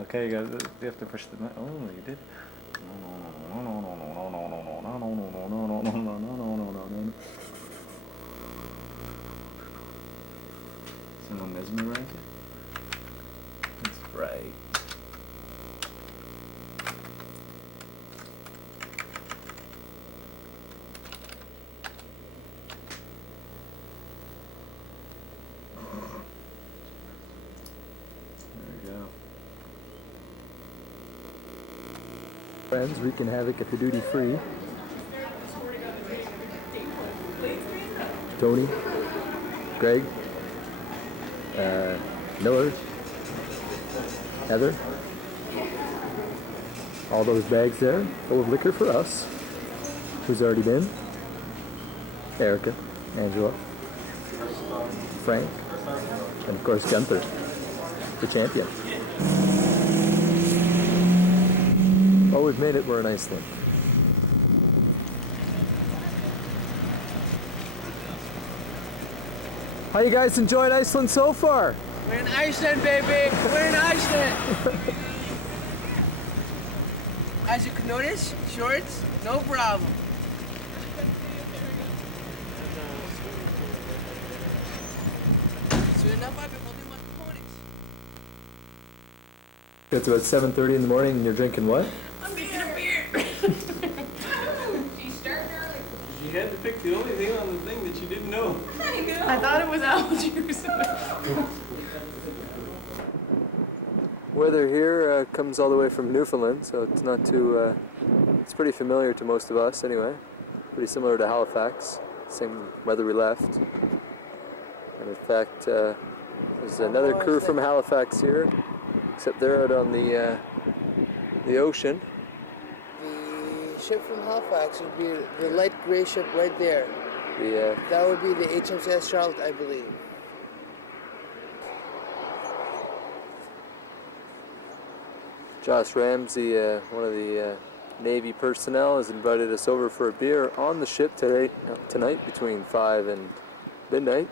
Okay, you have to push the. Oh, you did. Someone mesmerize it? That's right. Friends wreaking havoc at the duty free. Tony, Greg, Miller, Heather. All those bags there full of liquor for us. Who's already been? Erica, Angela, Frank, and of course Gunther, the champion. Oh, we've made it. We're in Iceland. How you guys enjoyed Iceland so far? We're in Iceland, baby! We're in Iceland! As you can notice, shorts, no problem. It's about 7:30 in the morning and you're drinking what? I'm drinking a beer! She started early. She had to pick the only thing on the thing that she didn't know. I know. I thought it was apple juice. Weather here comes all the way from Newfoundland, so it's not too, it's pretty familiar to most of us anyway. Pretty similar to Halifax, same weather we left. And in fact, there's another crew from Halifax here, except they're out on the ocean. The ship from Halifax would be the light gray ship right there. That would be the HMS Charlotte, I believe. Josh Ramsey, one of the Navy personnel, has invited us over for a beer on the ship tonight between 5 and midnight.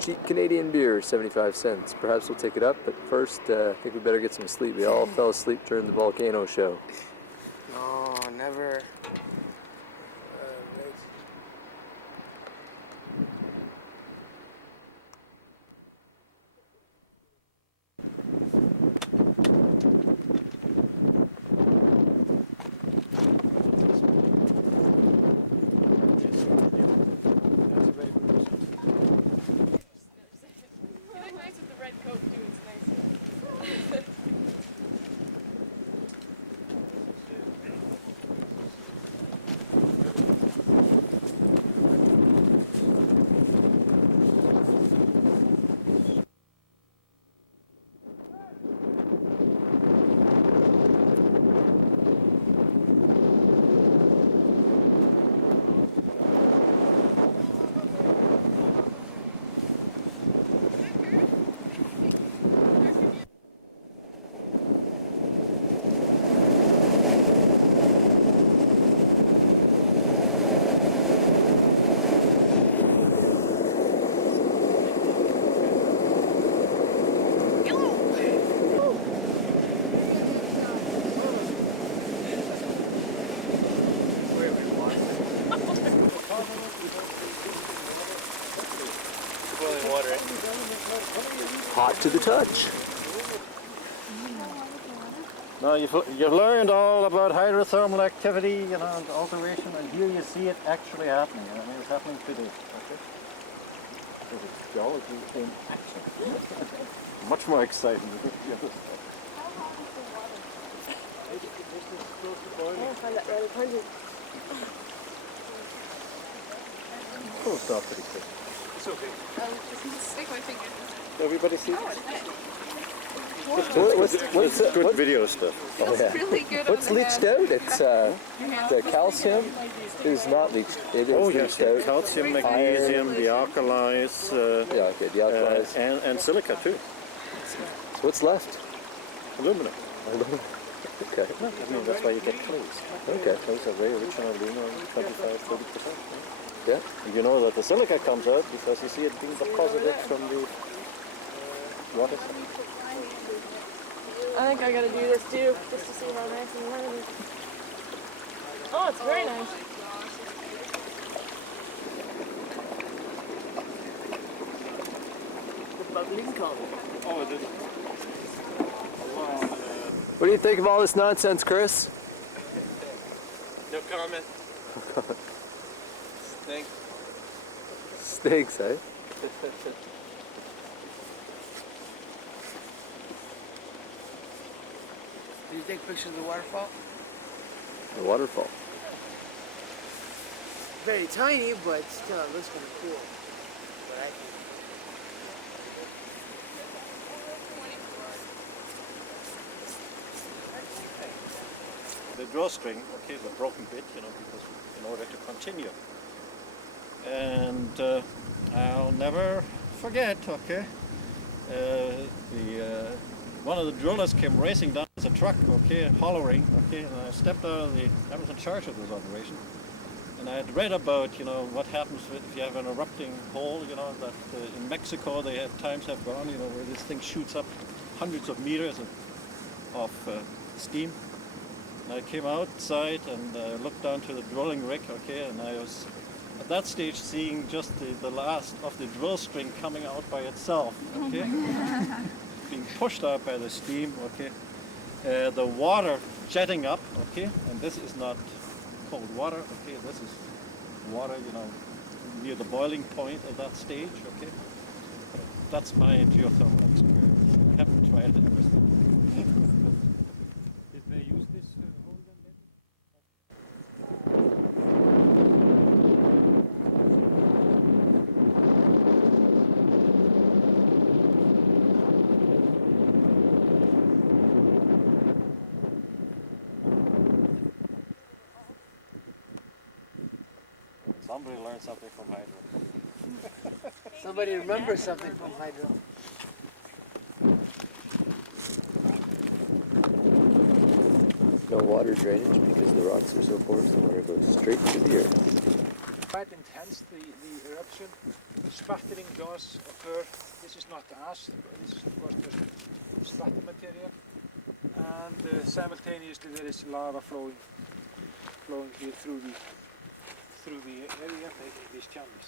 Cheap Canadian beer, 75 cents. Perhaps we'll take it up, but first I think we better get some sleep. We all fell asleep during the volcano show. No, never. Hot to the touch. Now you've learned all about hydrothermal activity, and alteration, and here you see it actually happening. I mean, it's happening today. Okay, this is geology in action. Much more exciting than the other stuff. How hot is the water? This is close to boiling. I find that rather pungent. Cools off pretty quick. It's okay. I'll just stick my finger. Everybody see this? What's good video stuff. Oh yeah. Really good. What's leached out? It's the calcium is not leached. It is leached out. Calcium, magnesium, the alkalis. Yeah, okay, the alkalis. And silica too. So what's left? Aluminum. Aluminum. Okay. No, I mean, that's why you get clays. Okay. Clays are very rich in aluminum, 25-30%. Yeah. And you know that the silica comes out because you see it being deposited from the What is Let it? me put my hand in there. I think I gotta do this too. Oh, it's very nice. The bubbling color. Oh, it is. What do you think of all this nonsense, Chris? No comment. Thanks. Stinks, eh? Did you take pictures of the waterfall? The waterfall. Very tiny, but still, it looks kind of cool. What I think. The drawstring, okay, the broken bit, you know, in order to continue. And I'll never forget, okay, one of the drillers came racing down the truck, okay, and hollering, okay, and I stepped out of I was in charge of this operation. And I had read about, you know, what happens if you have an erupting hole, you know, that in Mexico they times have gone, you know, where this thing shoots up hundreds of meters of steam. And I came outside and looked down to the drilling rig, okay, and I was at that stage seeing just the last of the drill string coming out by itself, okay, being pushed out by the steam, okay, the water jetting up, okay, and this is not cold water, okay, this is water, you know, near the boiling point at that stage, okay. That's my geothermal experience. Happens, right? Did they use this hole then? Somebody learned something from hydro. Somebody remembers something from hydro. No water drainage because the rocks are so porous, the water goes straight into the earth. Quite intense, the eruption. Splattering does occur. This is not ash, this is the splatter material. And simultaneously there is lava flowing here through the area, making these channels.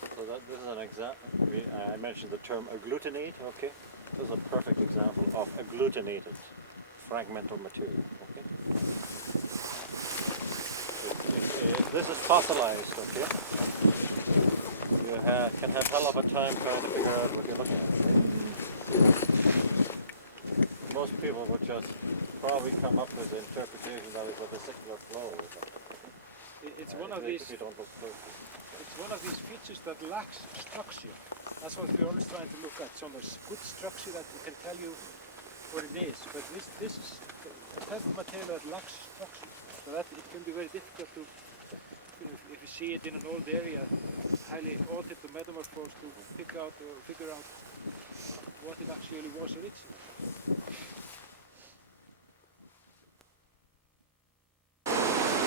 So this is an example. Okay, I mentioned the term agglutinate. Okay, this is a perfect example of agglutinated fragmental material. Okay. This is fossilized. Okay, you can have hell of a time trying to figure out this thing. Most people would just probably come up with it just to visualize what the things are flowing. It's one of these. You don't understand. It's one of these features that lacks structure. That's what we're always trying to look at. Some good structure that can tell you what it is. But this is a type of material that lacks structure. So that it can be very difficult to, if you see it in an old area, highly important to metamorphose to figure out what it actually was in it.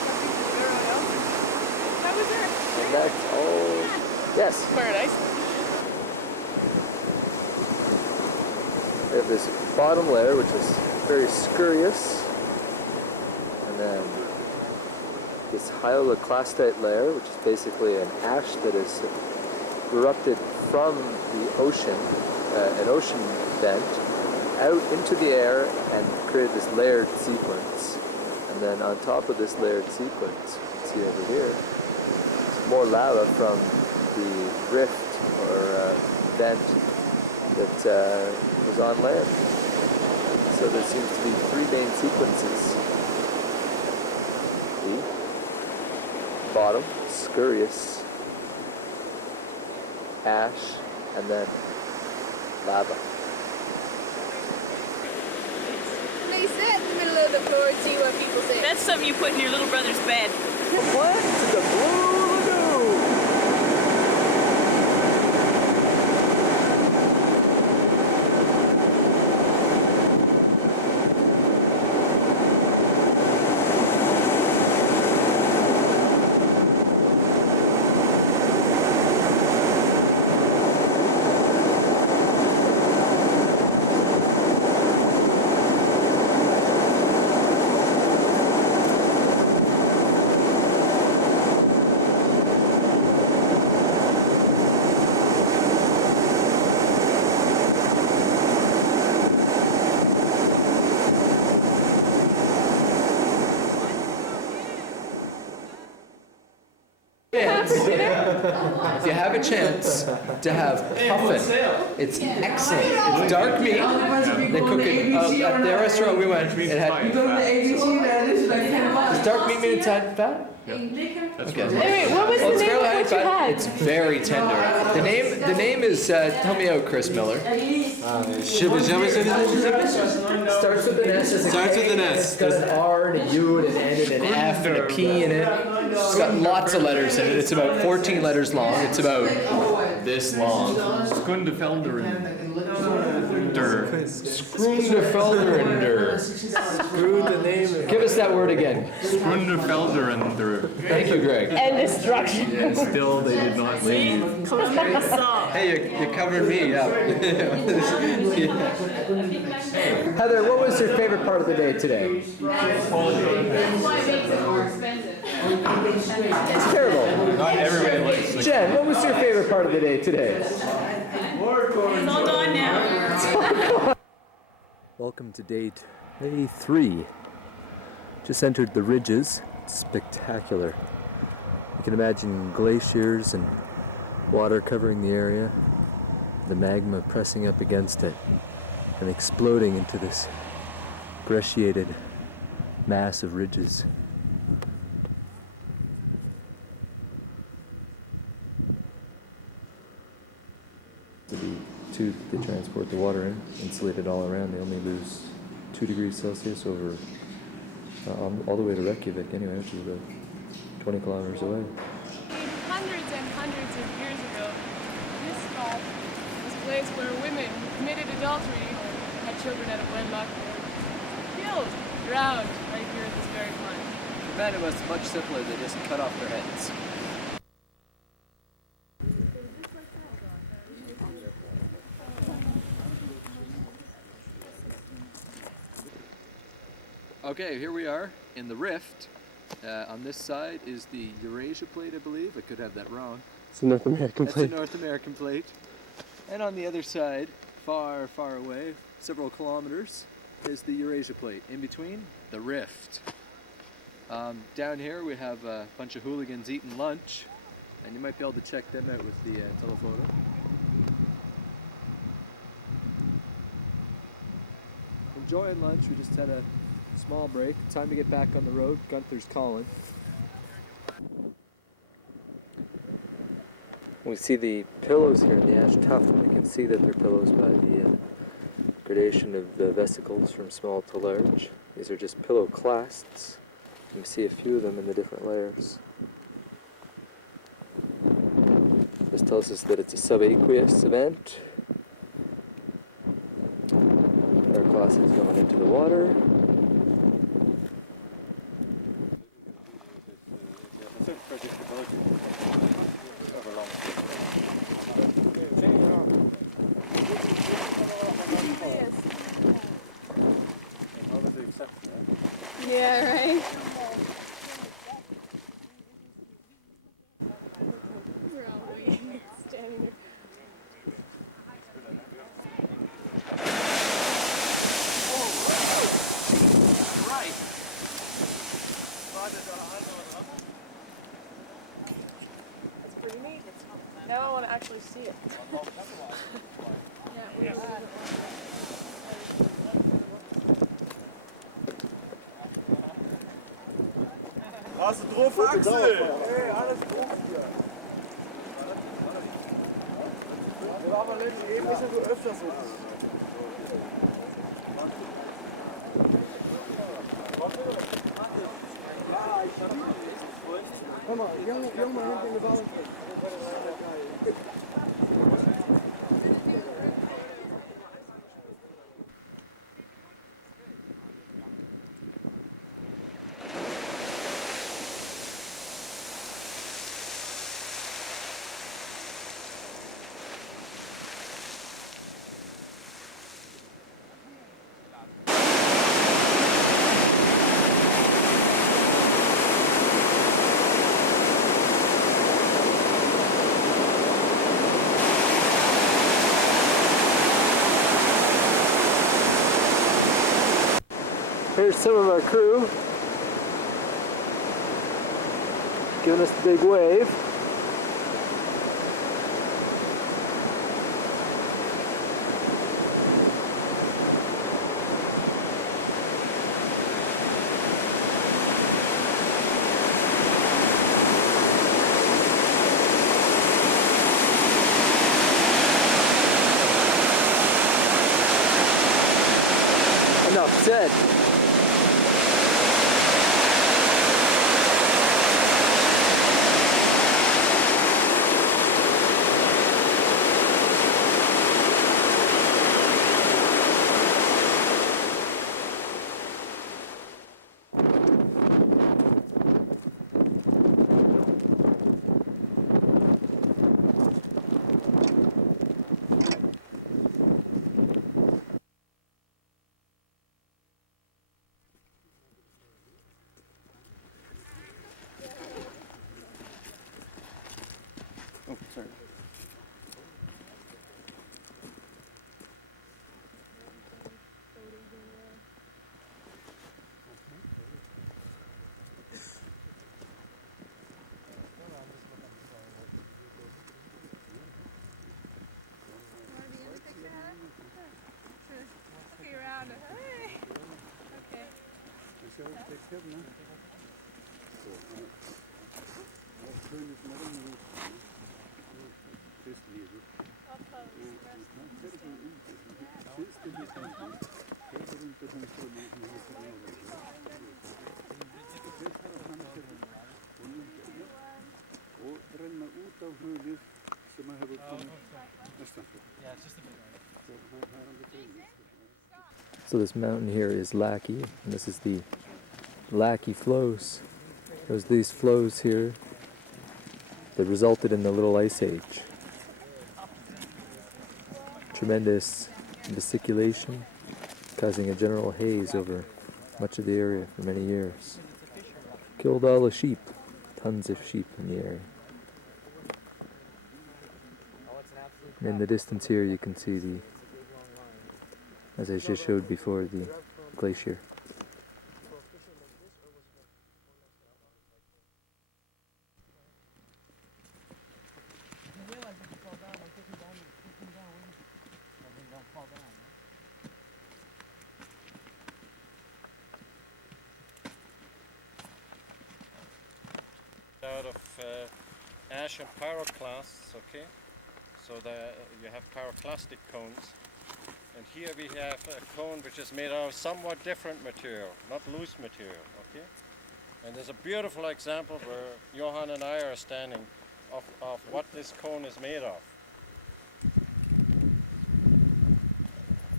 Got pictures of everyone else. Like I was there. Sure. And that's all. Yeah. Yes. Paradise. They have this bottom layer which is very scurious. And then this hyaloclastite layer, which is basically an ash that is erupted from the ocean, an ocean vent, out into the air and created this layered sequence. And then on top of this layered sequence, you can see over here, there's more lava from the rift or vent that was on land. So there seems to be three main sequences. The bottom, scurious, ash, and then lava. That's something you put in your little brother's bed. A plant to the Blue Lagoon! chance to have puffin. It's excellent. It's dark meat. They cook it at the restaurant we went. It had is dark meat made inside fat? Okay. Anyway, what was the name of what you had? It's very tender. The name is help me out, Chris Miller. Starts with an S as a K, and it's got an R and a U and an N and an F and a P in it. It's got lots of letters in it. It's about 14 letters long. It's about this long. Skrundefelderender. Give us that word again. Skrundefelderender. Thank you, Greg. And destruction. And still they did not leave. Hey, you covered me up. Hey. Heather, what was your favorite part of the day today? That's why it makes it more expensive. It's terrible. Jen, what was your favorite part of the day today? It's all gone now. Welcome to day 3. Just entered the ridges. It's spectacular. You can imagine glaciers and water covering the area, the magma pressing up against it and exploding into this brecciated mass of ridges. The tube they transport the water in, insulated all around. They only lose 2 degrees Celsius over all the way to Reykjavik anyway, which is about 20 kilometers away. Hundreds and hundreds of years ago, this spot was a place where women who committed adultery or had children out of wedlock were killed, drowned right here at this very pond. Man, it was much simpler. They just cut off their heads. Okay, here we are in the rift. On this side is the Eurasia plate, I believe. I could have that wrong. It's the North American plate. It's the North American plate. And on the other side, far, far away, several kilometers, is the Eurasia plate. In between, the rift. Down here we have a bunch of hooligans eating lunch, and you might be able to check them out with the telephoto. Enjoying lunch. We just had a small break. Time to get back on the road. Gunther's calling. We see the pillows here in the ash tuft. We can see that they're pillows by the gradation of the vesicles from small to large. These are just pillow clasts. You can see a few of them in the different layers. This tells us that it's a subaqueous event. Our glass is going into the water. Yeah, right? Now I want to actually see it. Große Dauerfeuerwache. Hör mal, Junge mal hinten in der Wald. Geil. Here's some of our crew giving us the big wave. said. Oh, sorry. So this mountain here is Lackey, and this is the Lackey flows. It was these flows here that resulted in the Little Ice Age. Tremendous vesiculation, causing a general haze over much of the area for many years. Killed all the sheep, tons of sheep in the area. And in the distance here you can see the, as I just showed before, the glacier. Out of ash and pyroclasts, okay? So you have pyroclastic cones. And here we have a cone which is made out of somewhat different material, not loose material, okay? And there's a beautiful example where Johan and I are standing of what this cone is made of.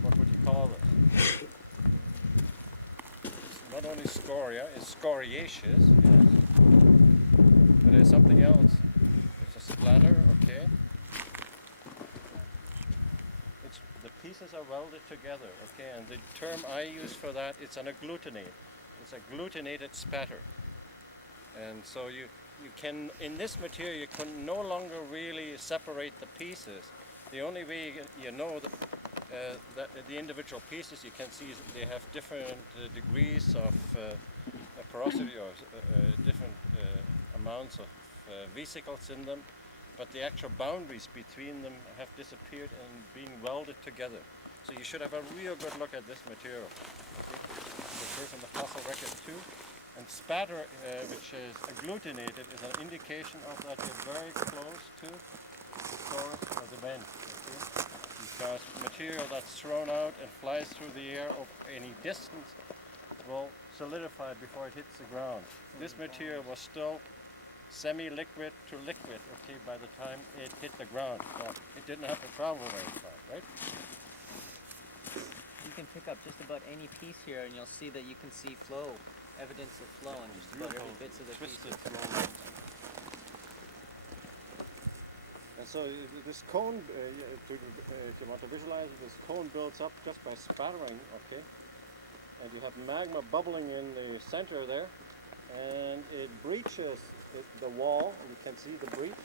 What would you call it? Not only scoria, it's scoriaceous. There's something else. It's a splatter, okay? The pieces are welded together, okay? And the term I use for that, it's an agglutinate. It's a glutenated spatter. And so you can, in this material, you can no longer really separate the pieces. The only way you know that the individual pieces you can see is they have different degrees of porosity or different amounts of vesicles in them, but the actual boundaries between them have disappeared and been welded together. So you should have a real good look at this material. It occurs in the fossil record too. And spatter, which is agglutinated, is an indication of that you're very close to the source of the vent. Okay? Because material that's thrown out and flies through the air over any distance will solidify before it hits the ground. This material was still semi-liquid to liquid, okay, by the time it hit the ground. So it didn't have to travel very far, right? You can pick up just about any piece here and you'll see that you can see flow, evidence of flow on just about every bits of the Twisted flow. And so this cone, if you want to visualize it, this cone builds up just by spattering, okay? And you have magma bubbling in the center there, and it breaches the wall. You can see the breach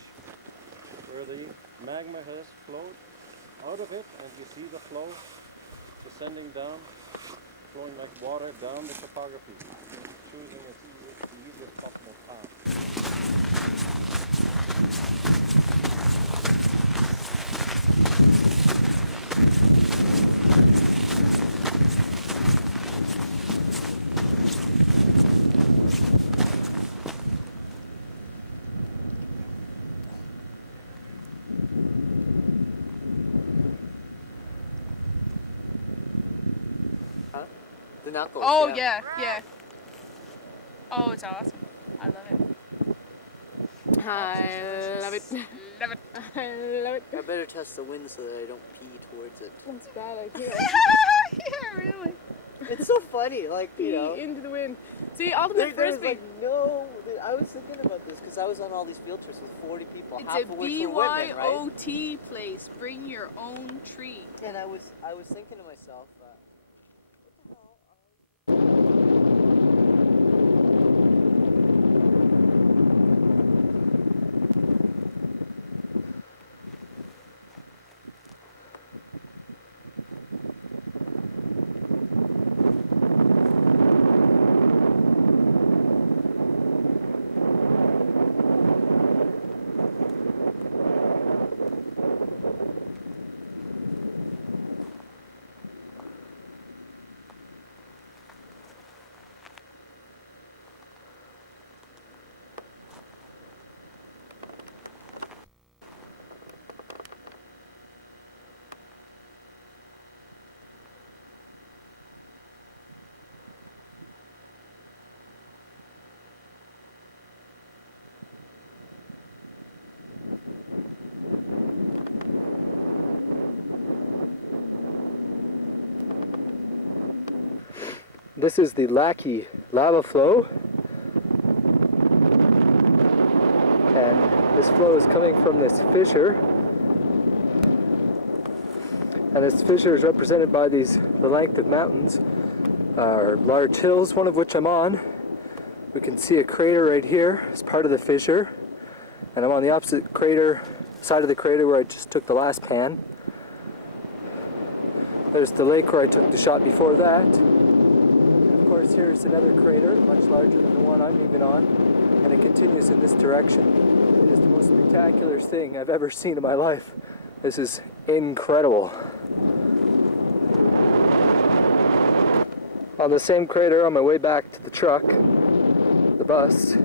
where the magma has flowed out of it, and you see the flow descending down, flowing like water down the topography. And choosing the easiest possible path. The knuckles. Oh yeah, yeah. Oh, it's awesome. I love it. I love it. Love it. I love it. I better test the wind so that I don't pee towards it. That's a bad idea. Yeah, really. It's so funny, like, you know. Into the wind. See, ultimate frisbee. Like, no, I was thinking about this because I was on all these field trips with 40 people, It's half a of which were women, right? BYOT place. Bring your own tree. And I was thinking to myself, what the hell This is the Lackey lava flow, and this flow is coming from this fissure, and this fissure is represented by the length of mountains, or large hills, one of which I'm on. We can see a crater right here as part of the fissure, and I'm on the opposite side of the crater where I just took the last pan. There's the lake where I took the shot before that. Here's another crater, much larger than the one I'm even on, and it continues in this direction. It is the most spectacular thing I've ever seen in my life. This is incredible. On the same crater, on my way back to the truck, the bus, there's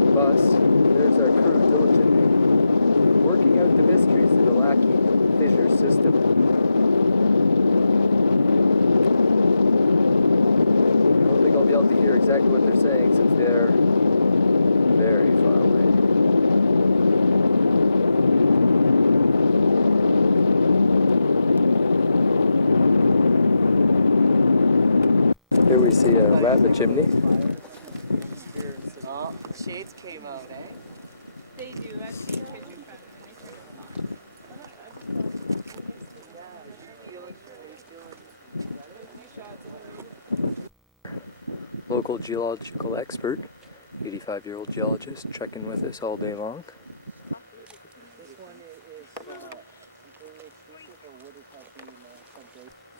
the bus, there's our crew, working out the mysteries of the Lackey fissure system. Exactly what they're saying, since they're very far away. Here we see a lava chimney. Oh, shades came out, eh? They do. That's picture Local geological expert, 85-year-old geologist, trekking with us all day long.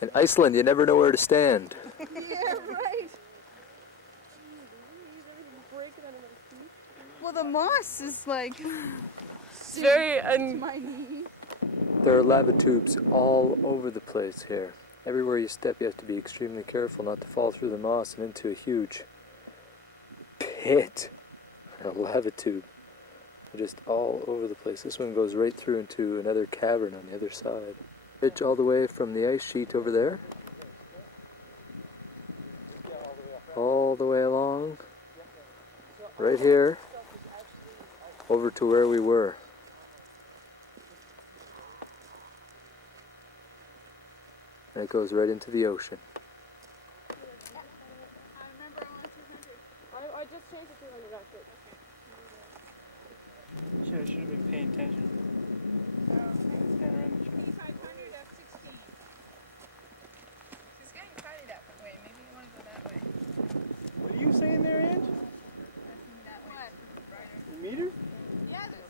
In Iceland, you never know where to stand. Yeah, right. Well, the moss is like It's very my knee. There are lava tubes all over the place here. Everywhere you step, you have to be extremely careful not to fall through the moss and into a huge pit, or a lava tube. They're just all over the place. This one goes right through into another cavern on the other side. Ridge all the way from the ice sheet over there, all the way along, right here, over to where we were. And it goes right into the ocean. I remember I want 200. I just changed it to 200 actually. Should we pay attention? 2500 at 16. It's getting crowded that way. Maybe you want to go that way. What are you saying there, Ange? That way. Brighter. A meter? Yeah, that's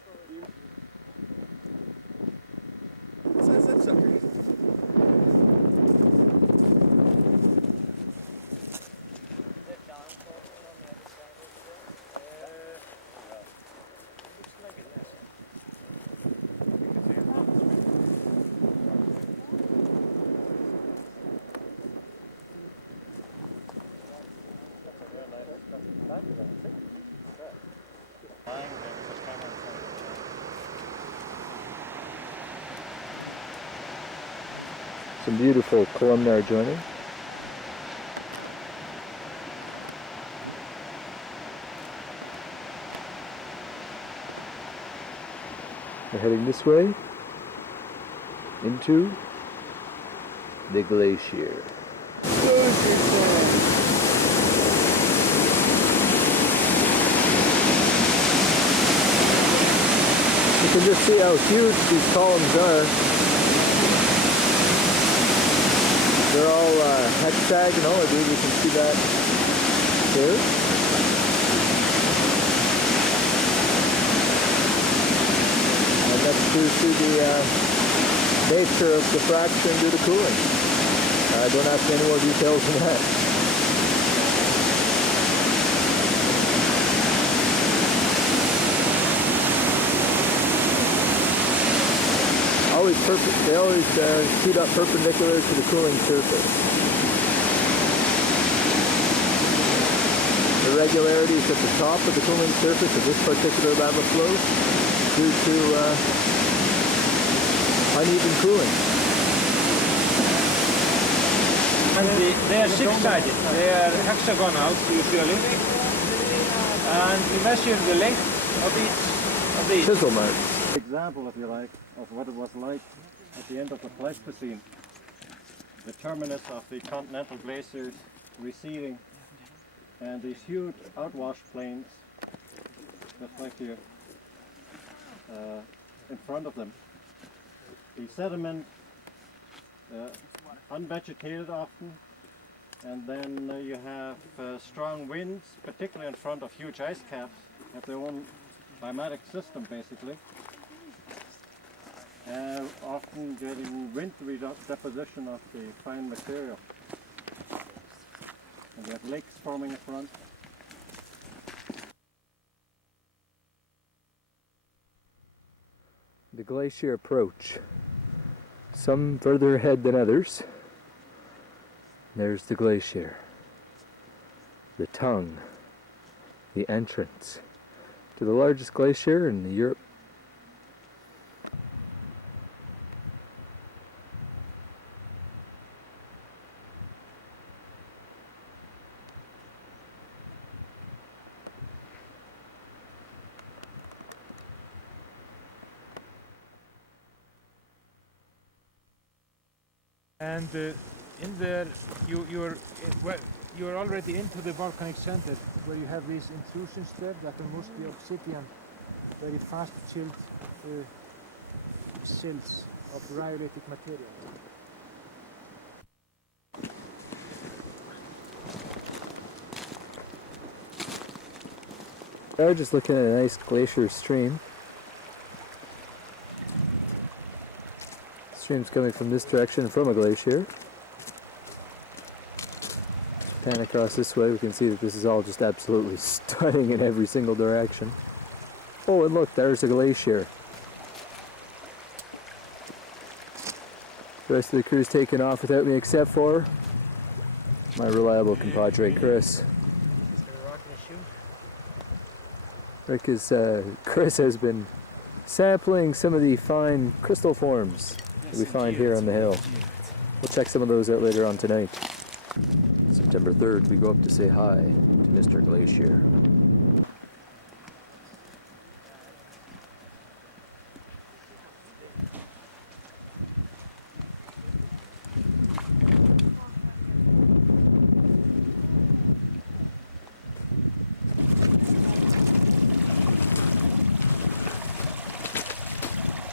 Says it's okay. Some beautiful columnar joining. We're heading this way into the glacier. You can just see how huge these columns are. They're all hexagonal. I believe you can see that here. And that's due to the nature of the fracturing due to cooling. Don't ask me any more details than that. They always heat up perpendicular to the cooling surface. Irregularities at the top of the cooling surface of this particular lava flow due to uneven cooling. And they are six-sided. They are hexagonal, and to measure the length of each Chisel marks. Example, if you like, of what it was like at the end of the Pleistocene. The terminus of the continental glaciers receding, and these huge outwash plains, just like here, in front of them. The sediment unvegetated often, and then you have strong winds, particularly in front of huge ice caps, have their own climatic system basically, and often getting wind deposition of the fine material. And you have lakes forming in front. The glacier approach. Some further ahead than others. There's the glacier. The tongue. The entrance to the largest glacier in Europe. And in there, you're already into the volcanic center, where you have these intrusions there that are mostly obsidian, very fast chilled silts of rhyolitic material. We're just looking at a nice glacier stream. Stream's coming from this direction from a glacier. Pan across this way, we can see that this is all just absolutely stunning in every single direction. Oh, and look, there's a glacier. The rest of the crew's taken off without me except for my reliable compadre Chris. Chris has been sampling some of the fine crystal forms that we find here on the hill. We'll check some of those out later on tonight. September 3rd, we go up to say hi to Mr. Glacier.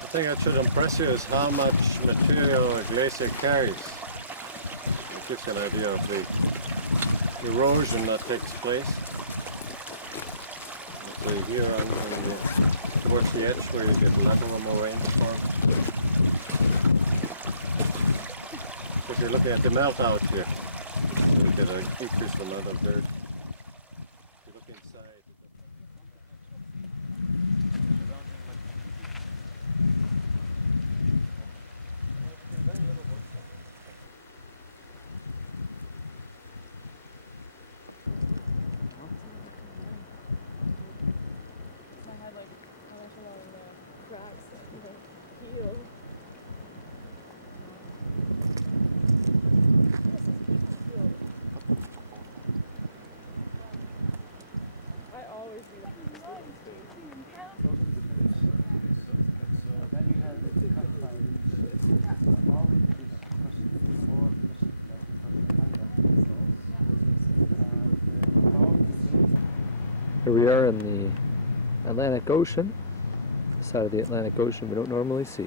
The thing that should impress you is how much material a glacier carries. It gives you an idea of the erosion that takes place. So here towards the edge where you get nothing or more rainfall. Because you're looking at the melt out here. You get an increased amount of dirt. You look inside. I had like financial cracks in the heel. we are in the Atlantic Ocean, the side of the Atlantic Ocean we don't normally see.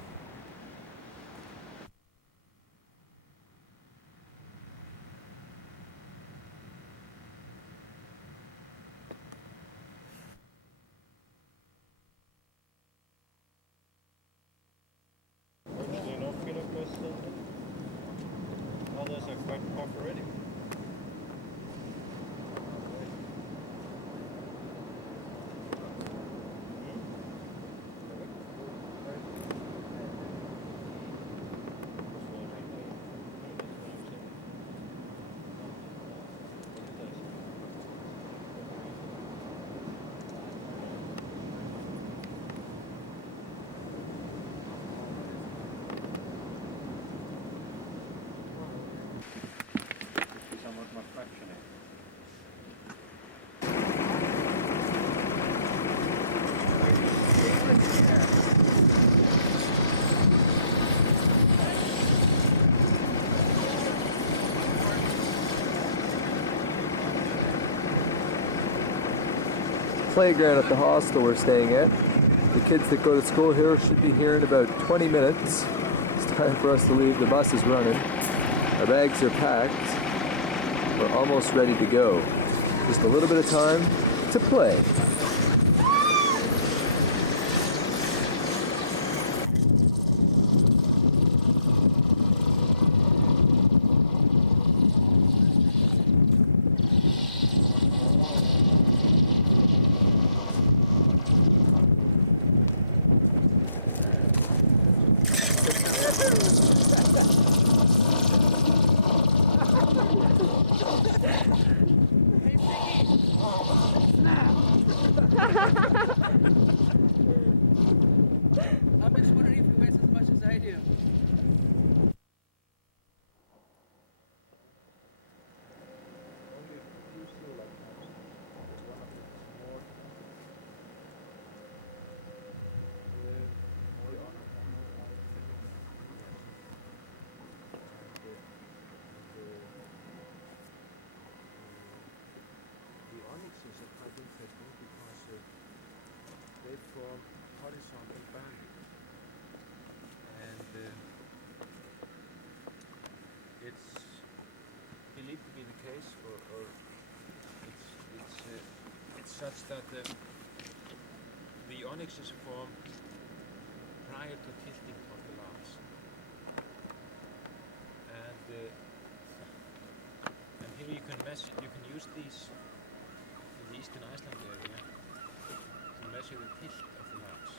Playground at the hostel we're staying at. The kids that go to school here should be here in about 20 minutes. It's time for us to leave. The bus is running. Our bags are packed. We're almost ready to go. Just a little bit of time to play. Is quite interesting because they form horizontal banding, and it's believed to be the case, or it's such that the onyxes form prior to tilting of the lavas, and here you can measure, you can use these. Eastern Iceland area to measure the tilt of the lavas.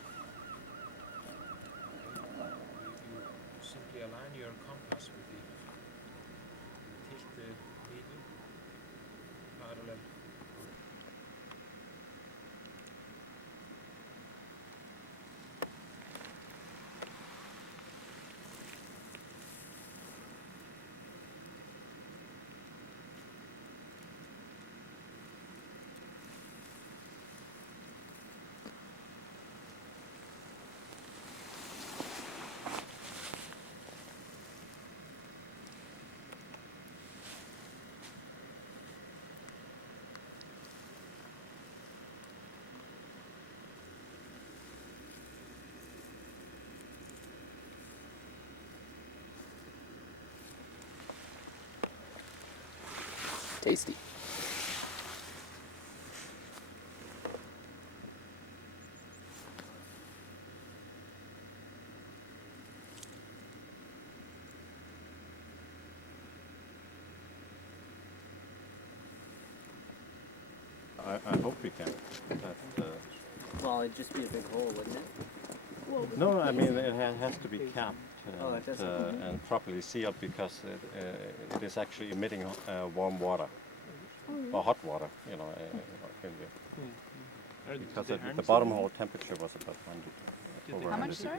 If you simply align your compass with the tilt needle parallel. Tasty. I hope we can. Well, it'd just be a big hole, wouldn't it? Well, No, I mean it has to be capped Oh, it does. and properly sealed because it is actually emitting warm water or hot water, you know. Because the bottom hole temperature was about 100. How much, sorry?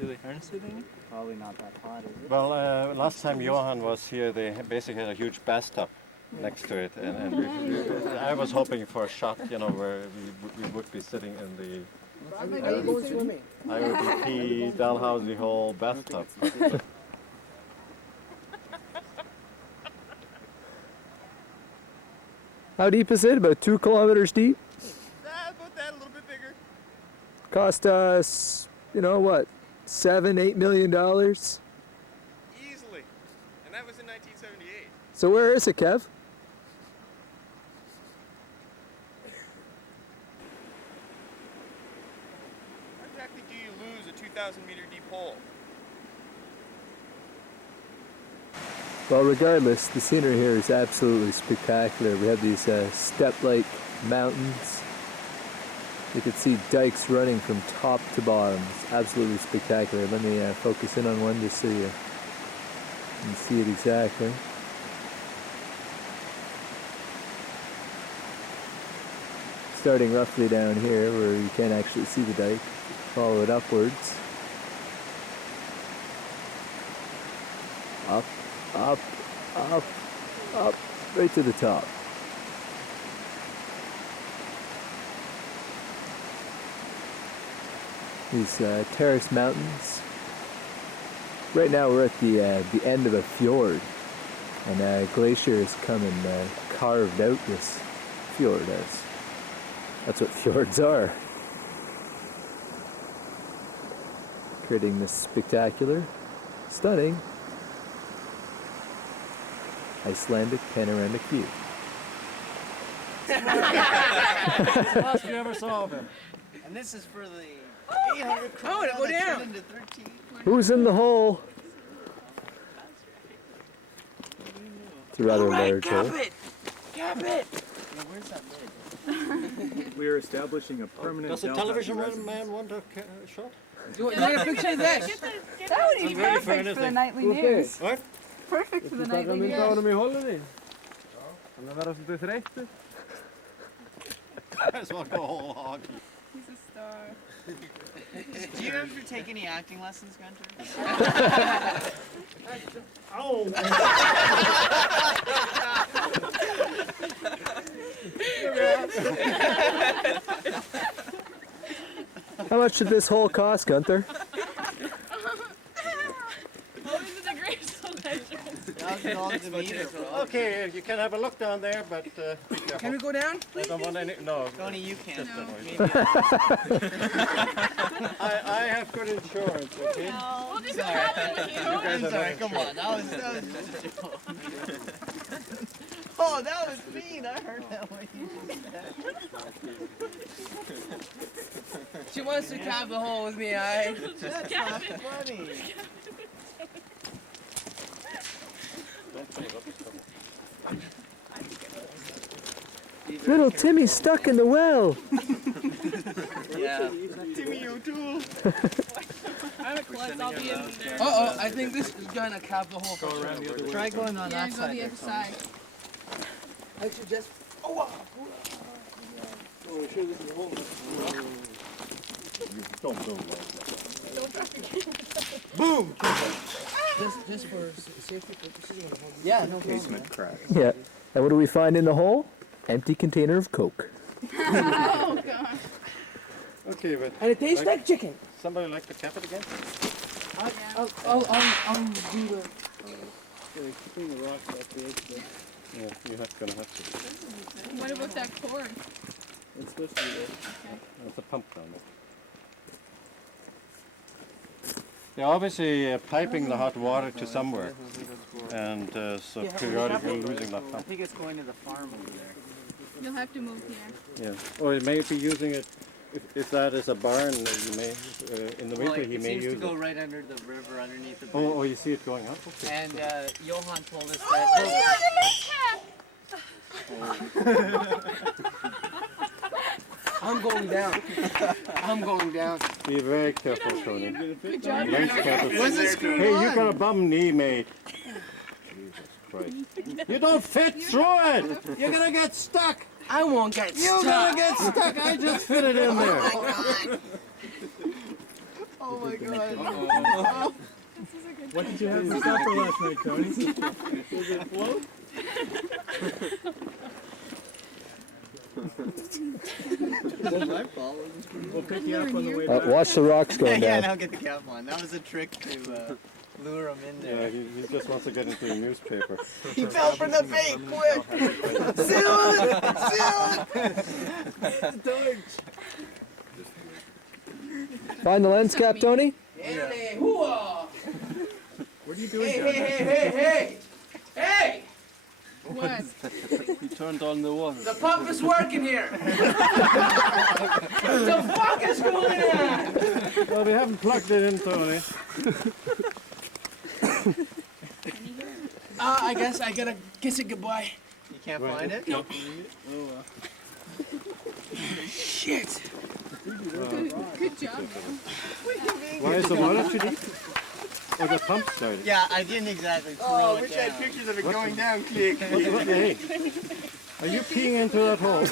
Do they harness it any? Probably not that hot. Well, last time Johan was here, they basically had a huge bathtub next to it, and I was hoping for a shot, you know, where we would be sitting in the Are you going swimming? IODP Dalhousie Hall bathtub. How deep is it? About 2 kilometers deep? Cost us, you know what, $7-8 million. Easily. And that was in 1978. So where is it, Kev? How exactly do you lose a 2,000-meter deep hole? Well, regardless, the scenery here is absolutely spectacular. We have these step-like mountains. You can see dikes running from top to bottom. It's absolutely spectacular. Let me focus in on one just so you can see it exactly. Starting roughly down here where you can't actually see the dike, follow it upwards. Up, up, up, up, right to the top. These terrace mountains. Right now we're at the end of a fjord, and a glacier has come and carved out this fjord. That's what fjords are. Creating this spectacular, stunning, Icelandic panoramic view. Last you ever saw of him. And this is for the... Oh, it'll go down. Who's in the hole? It's a rather large hole. Cap it! We're establishing a permanent Dalhousie residence. Man want a shot? You want a picture of this? That would be ready for perfect for the anything. nightly Þú ert news. þið? What? Perfect for Viltu the taka nightly mynd news. á honum í holunni? Já. Þannig að vera svolítið þreyttur. That's what the whole hog. He's a star. Do you ever take any acting lessons, Gunter? How much did this hole cost, Gunther? Okay, you can have a look down there, but Can we go down? I don't want any. No. Tony, you can't. No. I have good insurance. Okay. We'll just Sorry. have it with you. You guys I'm are sorry, not come insured. on. That was Oh, that was mean. I heard that one. She wants to cap the hole with me, alright? That's not funny. Don't fill it up with trouble. Little Timmy's stuck in the well. Timmy O'Toole. Uh-oh, I think this is gonna cap the hole. Go around the other way. Try going on Yeah, that go side. the other side. I should just... Oh, you sure this is a hole? Don't build one. Just for safety purposes. Yeah, no Casement cracks. Yeah. And what do we find in the hole? Empty container of Coke. Oh, gosh. Okay, but And it tastes like chicken. somebody like to cap it again? I'll do the... Yeah, keeping the rock off the edge there. Yeah, you're gonna have to. What about that cord? It's supposed to be there. There's a pump down there. They're obviously piping the hot water to somewhere, and so periodically using that I pump. think it's going to the farm. You'll have to move here. Yeah, or he may be using it. If that is a barn, you may in the winter he may use to go it. right under the river, underneath the bridge. Oh, you see it going up? Okay. And Johan told us that. I'm going down. I'm going down. Be very careful, Tony. Good job. Lens cap is. Hey, you got a bum knee, mate. Jesus Christ! You don't fit through it. You're gonna get stuck. I won't get You're gonna get stuck. I just fit it in there. Oh my god. What did you have for supper last night, Tony? Does it float? We'll pick you up on the way back. Watch the rocks going Yeah, down. now get the cap on. That was a trick to lure him in there. Yeah, he just wants to get into the newspaper. You fell for the bait, quick! Seal it! Seal it! Get the torch! Find the lens cap, Tony? What are you doing down there? Hey! What? You turned on the water. The pump is working here! What the fuck is going on? Well, we haven't plugged it in, Tony. I guess I gotta kiss it goodbye. You can't find it? Can't find it. Oh well. Shit! Good job. Why is the water too deep? Oh, the pump started. Yeah, I didn't exactly Oh, slow I wish it I had down. pictures of it What? going down, Click. Hey, are you peeing into that hole?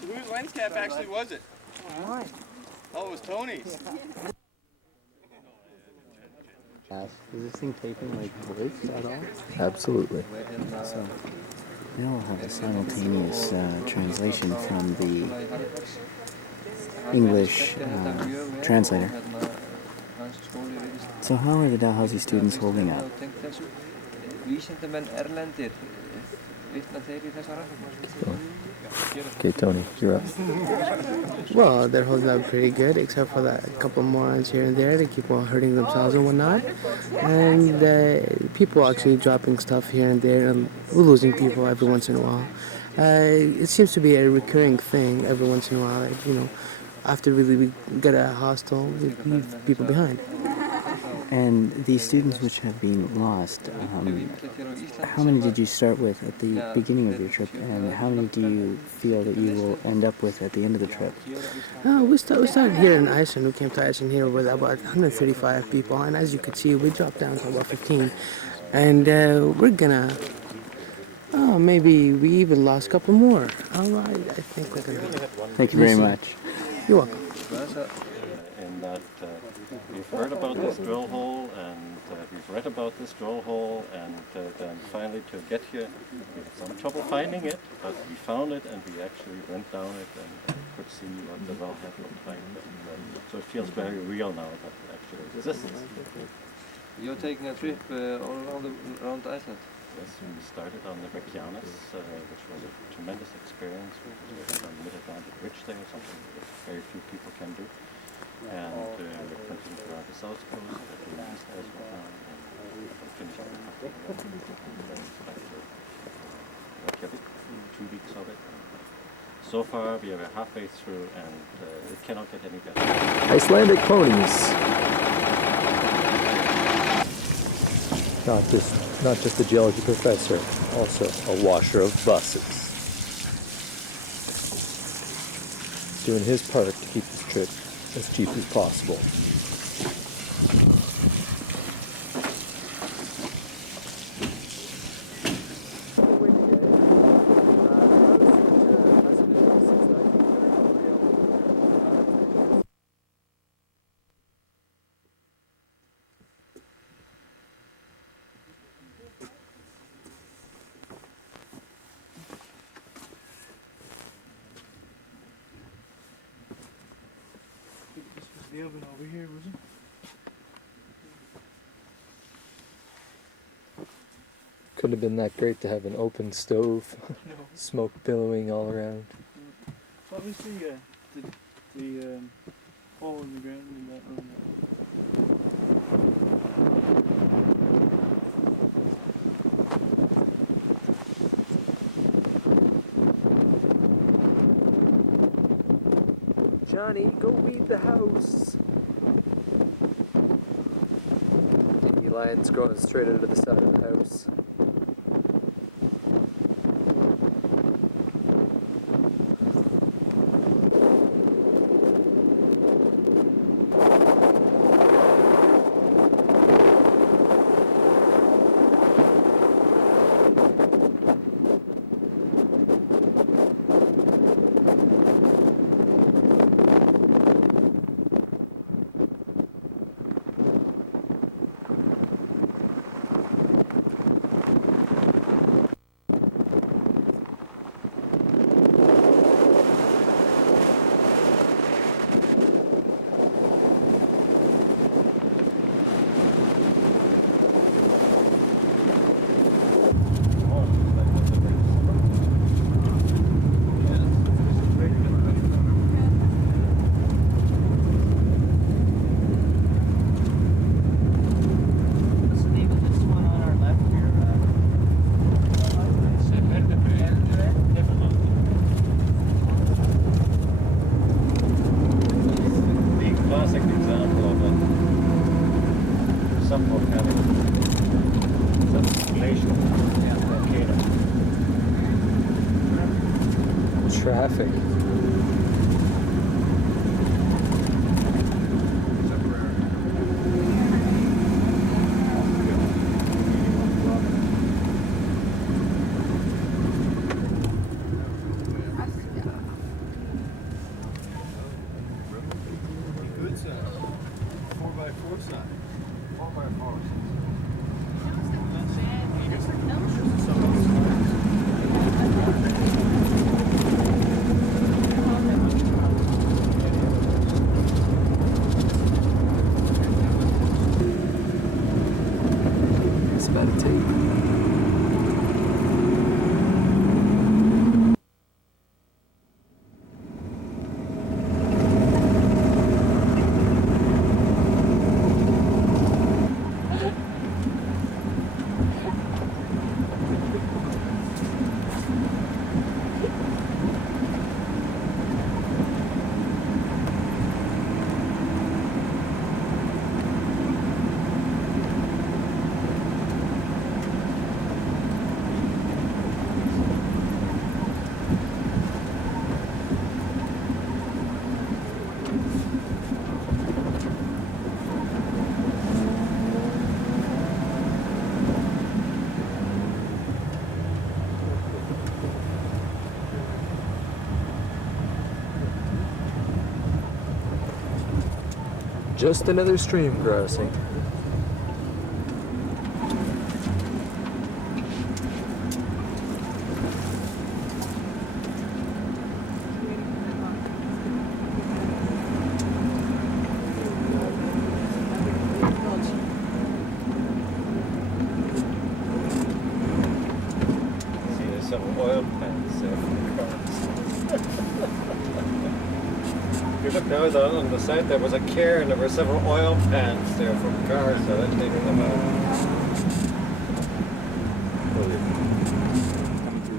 So whose lens cap actually was it? Oh, it was Tony's. Is this thing taking like voice at all? Absolutely. So now we'll have a simultaneous translation from the English translator. So how are the Dalhousie students holding up? Okay, Tony, you're up. Well, they're holding up pretty good, except for that couple morons here and there. They keep on hurting themselves and whatnot. And people actually dropping stuff here and there. And we're losing people every once in a while. It seems to be a recurring thing every once in a while. You know, after we get a hostel, we leave people behind. And these students which have been lost, how many did you start with at the beginning of your trip, and how many do you feel that you will end up with at the end of the trip? We started here in Iceland. We came to Iceland here with about 135 people, and as you can see, we dropped down to about 15. And we're gonna, maybe we even lost a couple more. I think we're gonna. Thank you very much. You're welcome. In that you've heard about this drill hole, and you've read about this drill hole, and then finally to get here, we had some trouble finding it, but we found it, and we actually went down it and could see the rock that we found. So it feels very real now that it actually exists. You're taking a trip all around Iceland? Yes, we started on the Reykjanes, which was a tremendous experience. We were on the Mid-Atlantic Ridge there, something that very few people can do. And we went around the South Coast, the North Coast, and 2 weeks of it. So far, we are halfway through, and it cannot get any better. Icelandic ponies. Not just a geology professor, also a washer of buses. Doing his part to keep this trip as cheap as possible. This was the oven over here, was it? Couldn't have been that great to have an open stove, smoke billowing all around. What was the hole in the ground in that room? Johnny, go feed the house. Dandelions growing straight into the side of the house. traffic. Good sign. 4x4 sign. 4x4. It's about a tape. Just another stream crossing. Several oil pans there for cars. If you look now down on the side, there was a cairn, there were several oil pans there for cars, so that's taking them out. Coming through.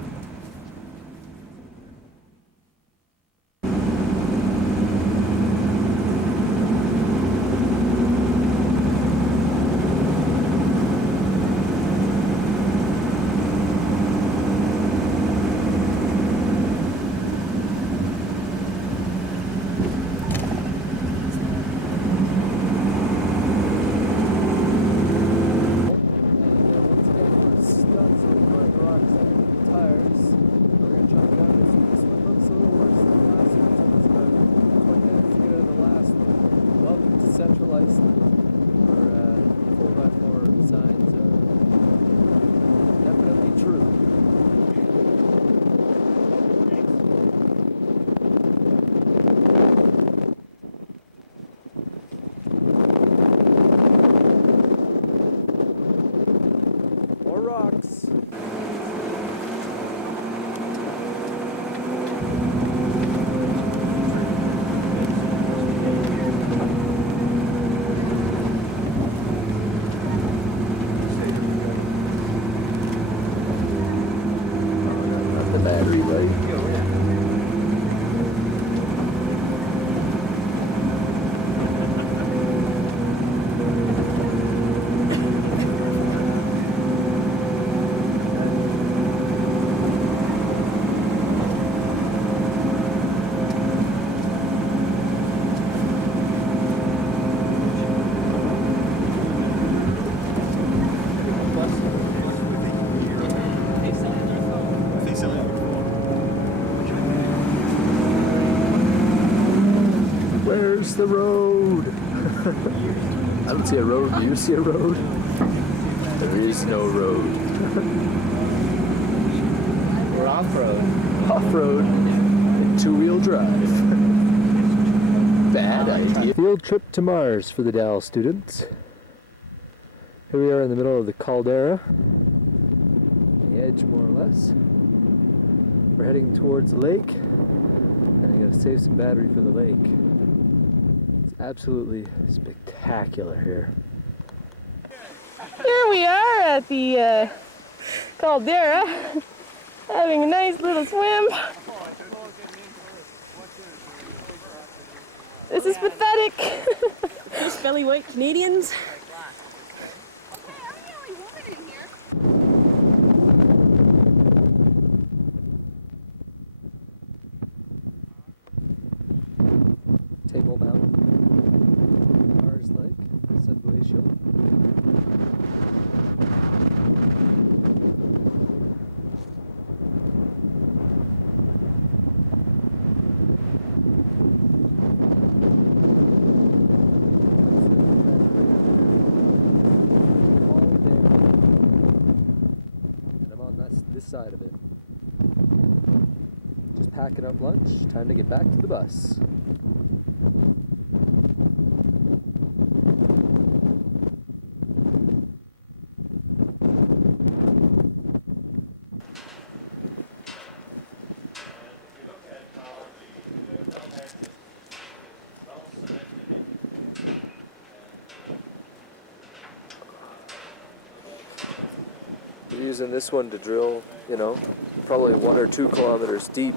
The battery light. Where's the road? I don't see a road. Do you see a road? There is no road. We're off-road. Off-road in two-wheel drive. Bad idea. Field trip to Mars for the Dal students. Here we are in the middle of the caldera. The edge, more or less. We're heading towards the lake. And I gotta save some battery for the lake. It's absolutely spectacular here. Here we are at the caldera, having a nice little swim. This is pathetic. Belly white Canadians. packing up lunch. Time to get back to the bus. Using this one to drill, you know, probably 1 or 2 kilometers deep.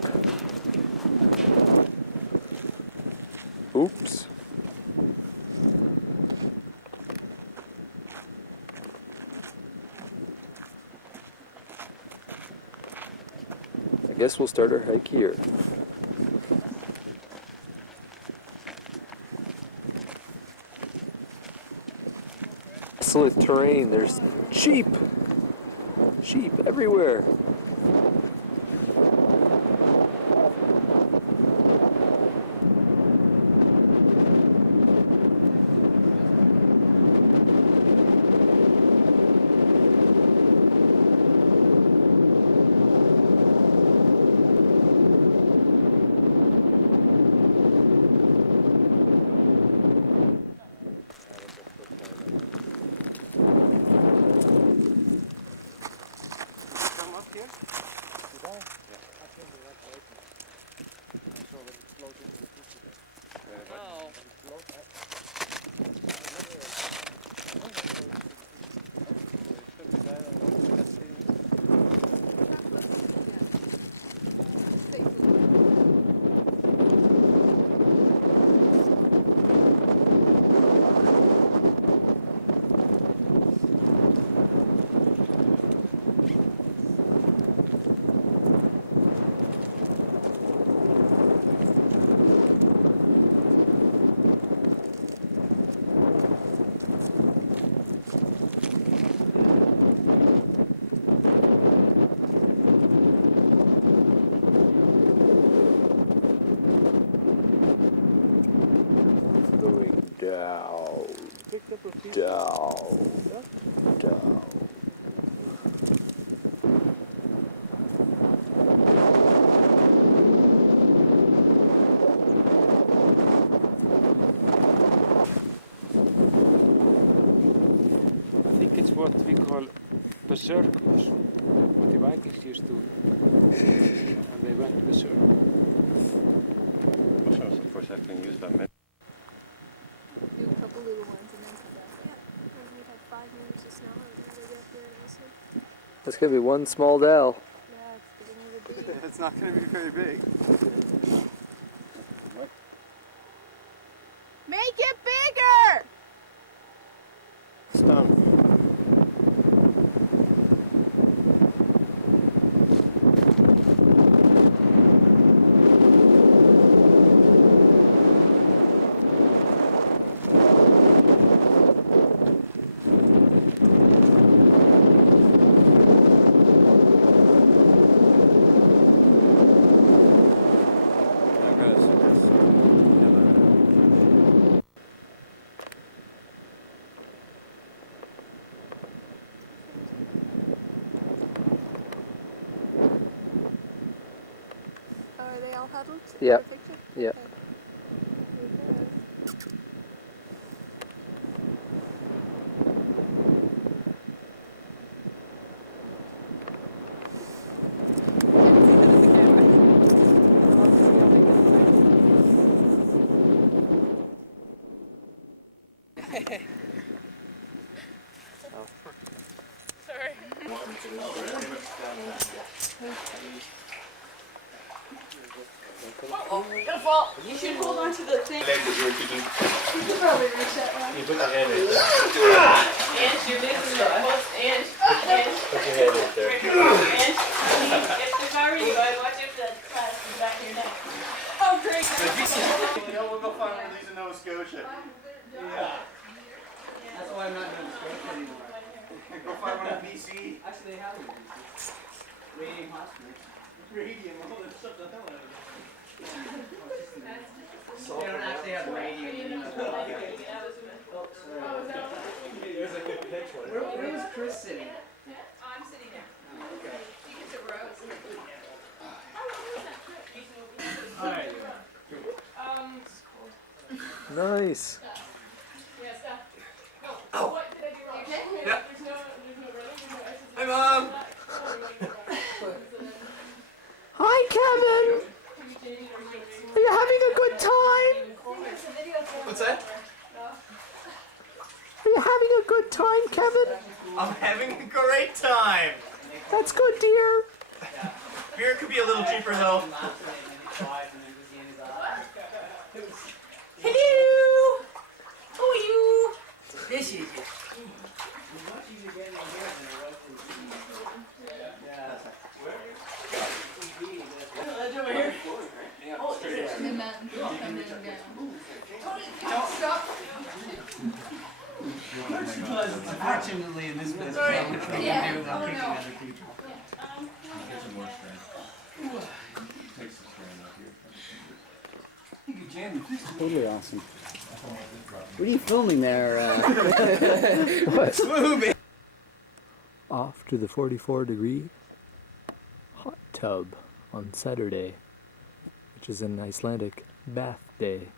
Oops. I guess we'll start our hike here. Desolate terrain, there's sheep everywhere. That's gonna be one small dell. It's not gonna be very big. Make it bigger! It's done. Yep. Yep. You should hold on to the thing. You could probably reach that one. put your hand in there. Inch, you listen to most inch. Put your hand in there. Inch. If I were you, I'd watch if the class in the back of your neck. Oh, great. You know, we'll go find one of these in Nova Scotia. Yeah. That's why I'm not doing strength anymore. Go find one in BC. Actually, they have them. Radium hospital. Radium, oh, that's something else. They don't actually have radium. Oh, sorry. There's a good picture. Where is Chris sitting? I'm sitting there. Okay. You can sit where I was sitting. Nice. Hi, Mom. Hi, Kevin. Are you having a good time? What's that? Are you having a good time, Kevin? I'm having a great time. That's good, dear. Beer could be a little cheaper though. Hello! How are you? This is Unfortunately, in this business, I don't know what you do without kicking other people. Totally awesome. What are you filming there? What? Off to the 44-degree hot tub on Saturday, which is an Icelandic bath day.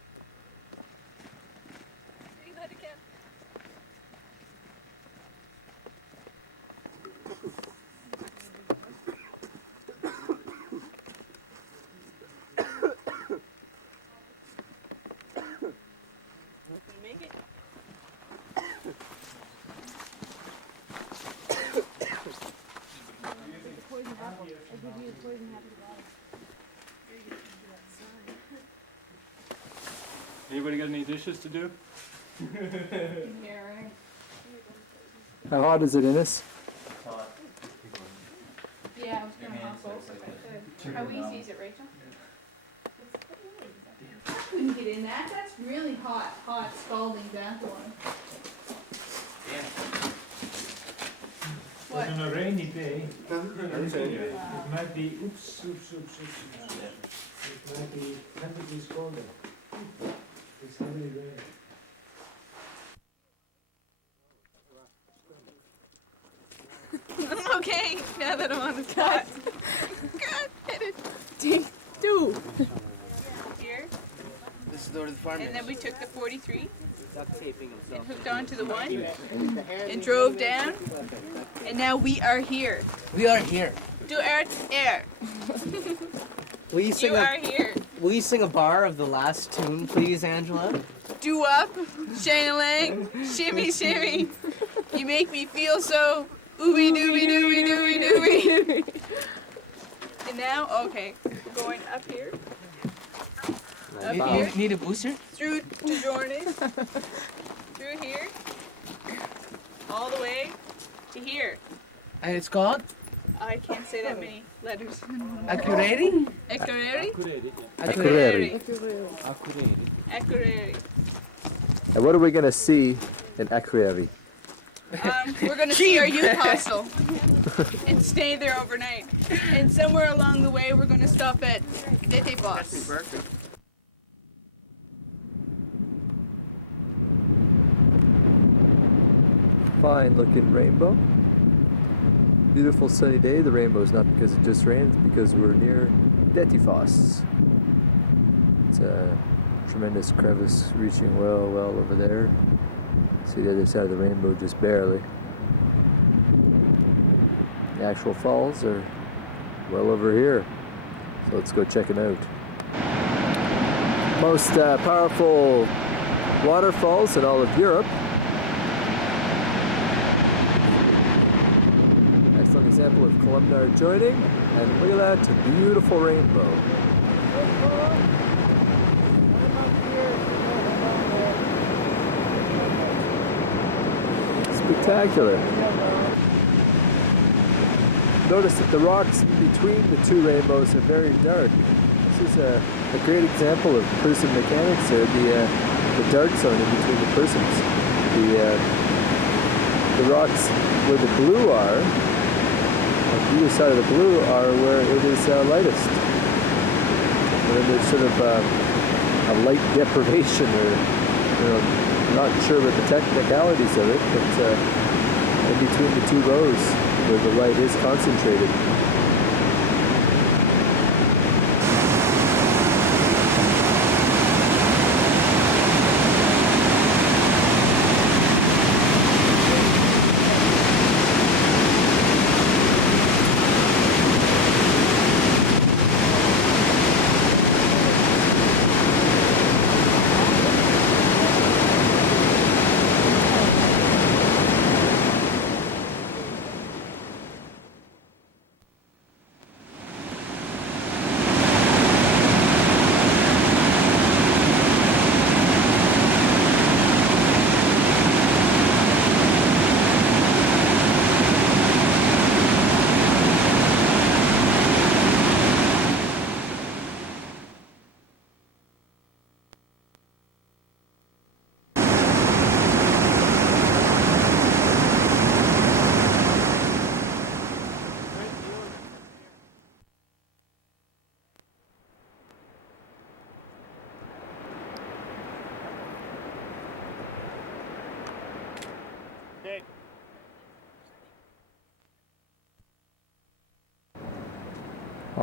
Anybody got any dishes to do? Yeah, right. How hot is it, Innes? Yeah, I was gonna also good. How easy is it, Rachel? I couldn't get in that. That's really hot, scalding bath water. What? On a rainy day, it might be, it might be 10 degrees colder. It's heavy rain. Okay, now that I'm on the cut. Take two. Here. This is the farm. And then we took the 43, Duct taping himself. hooked onto the one, and drove down. And now we are here. We are here. Du ert er. Will you sing You are here. Will you sing a bar of the last tune, please, Angela? Do up, shang-a-lang, shimmy shimmy. You make me feel so ooby dooby dooby dooby dooby. And now, okay, going up here. Need a booster? Through Jordan. Through here. All the way to here. And it's called? I can't say that many letters. Akureyri? Akureyri? Akureyri. Akureyri. And what are we going to see in Akureyri? We're going to see our youth hostel and stay there overnight. And somewhere along the way, we're going to stop at Deteboss. Fine looking rainbow. Beautiful sunny day. The rainbow is not because it just rained, it's because we're near Dettifoss. It's a tremendous crevice reaching well over there. See the other side of the rainbow just barely. The actual falls are well over here. So let's go check them out. Most powerful waterfalls in all of Europe. Excellent example of columnar joining, and look at that beautiful rainbow. Spectacular. Notice that the rocks between the two rainbows are very dark. This is a great example of prism mechanics here, the dark zone in between the prisms. The rocks where the blue are, on either side of the blue, are where it is lightest. And then there's sort of a light deprivation, or not sure about the technicalities of it, but in between the two rows where the light is concentrated.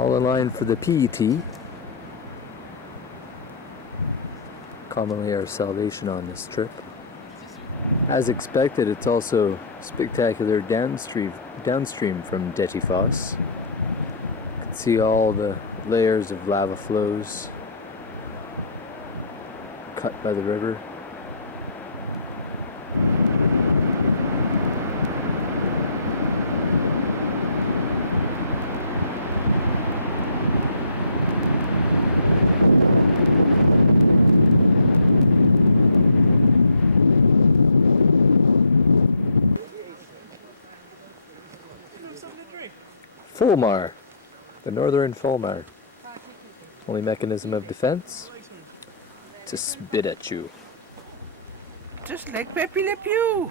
All in line for the PET. Commonly our salvation on this trip. As expected, it's also spectacular downstream from Dettifoss. You can see all the layers of lava flows cut by the river. Fulmar, the northern fulmar. Only mechanism of defense? To spit at you. Just like Pepe Le Pew.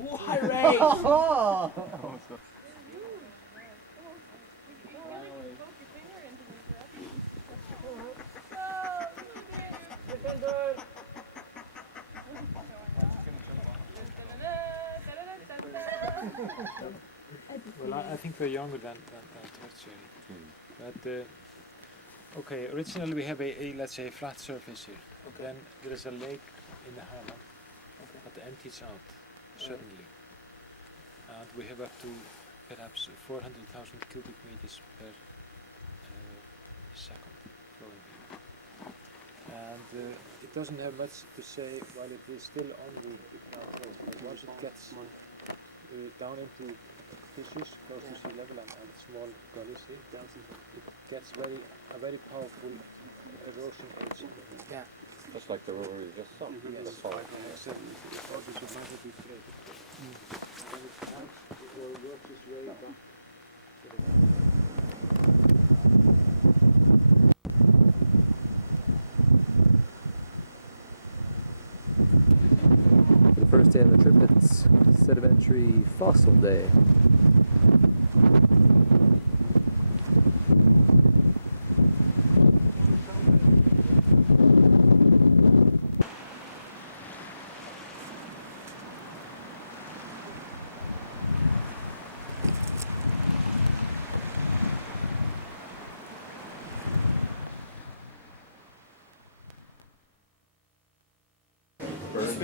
Ooh, high race! Well, I think we're younger than actually. But okay, originally we have a let's say a flat surface here. Okay. And there is a lake in the harbor. Okay. But the empties out suddenly. And we have up to perhaps 400,000 cubic meters per second. And it doesn't have much to say while it is still only, once it gets down into issues close to sea level and small valleys here, it gets a very powerful erosion agent. Yeah. Just like the river you just saw. Yes. That's all. Works its way back. First day on the trip, it's sedimentary fossil day.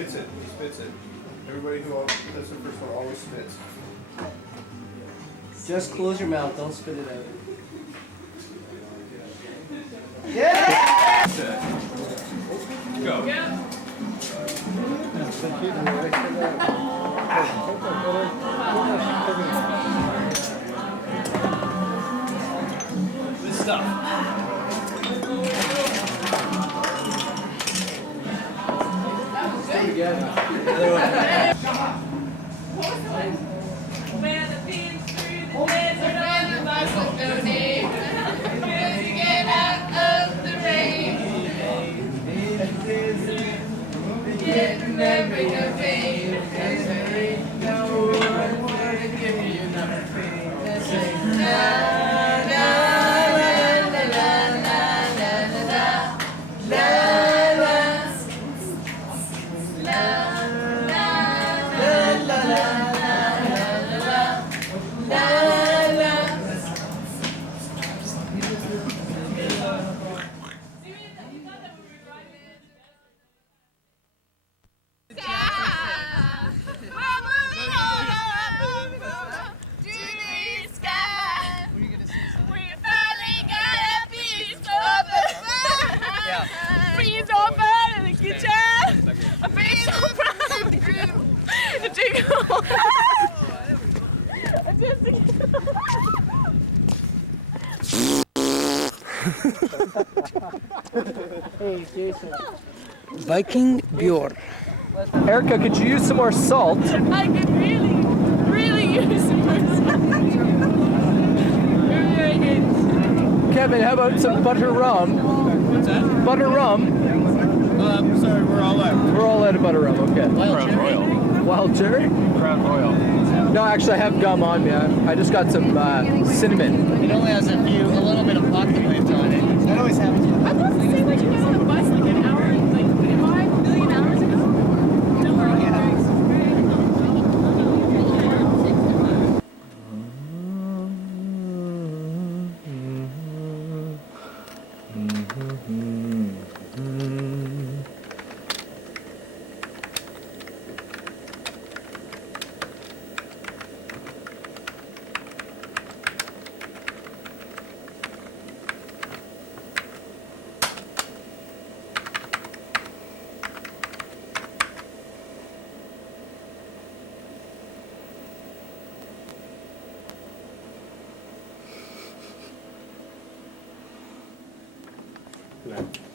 He spits it. Everybody who does the first one always spits. Just close your mouth, don't spit it out. Go. Good stuff. Do it again. When the beats through the desert and the lights of no day. When you get out of the rain. Yet remember your pain. Cause there ain't no one to give you nothing. Na na na na na na na na na. Hey, Jason. Viking Bjorn. Erica, could you use some more salt? I could really use it. Kevin, how about some butter rum? Butter rum? Sorry, we're all out. We're all out of butter rum, okay. Wild cherry. Wild cherry? Crown Royal. No, actually, I have gum on me. I just got some cinnamon. It only has a little bit of pocket lint on it. That always happens with that. Land.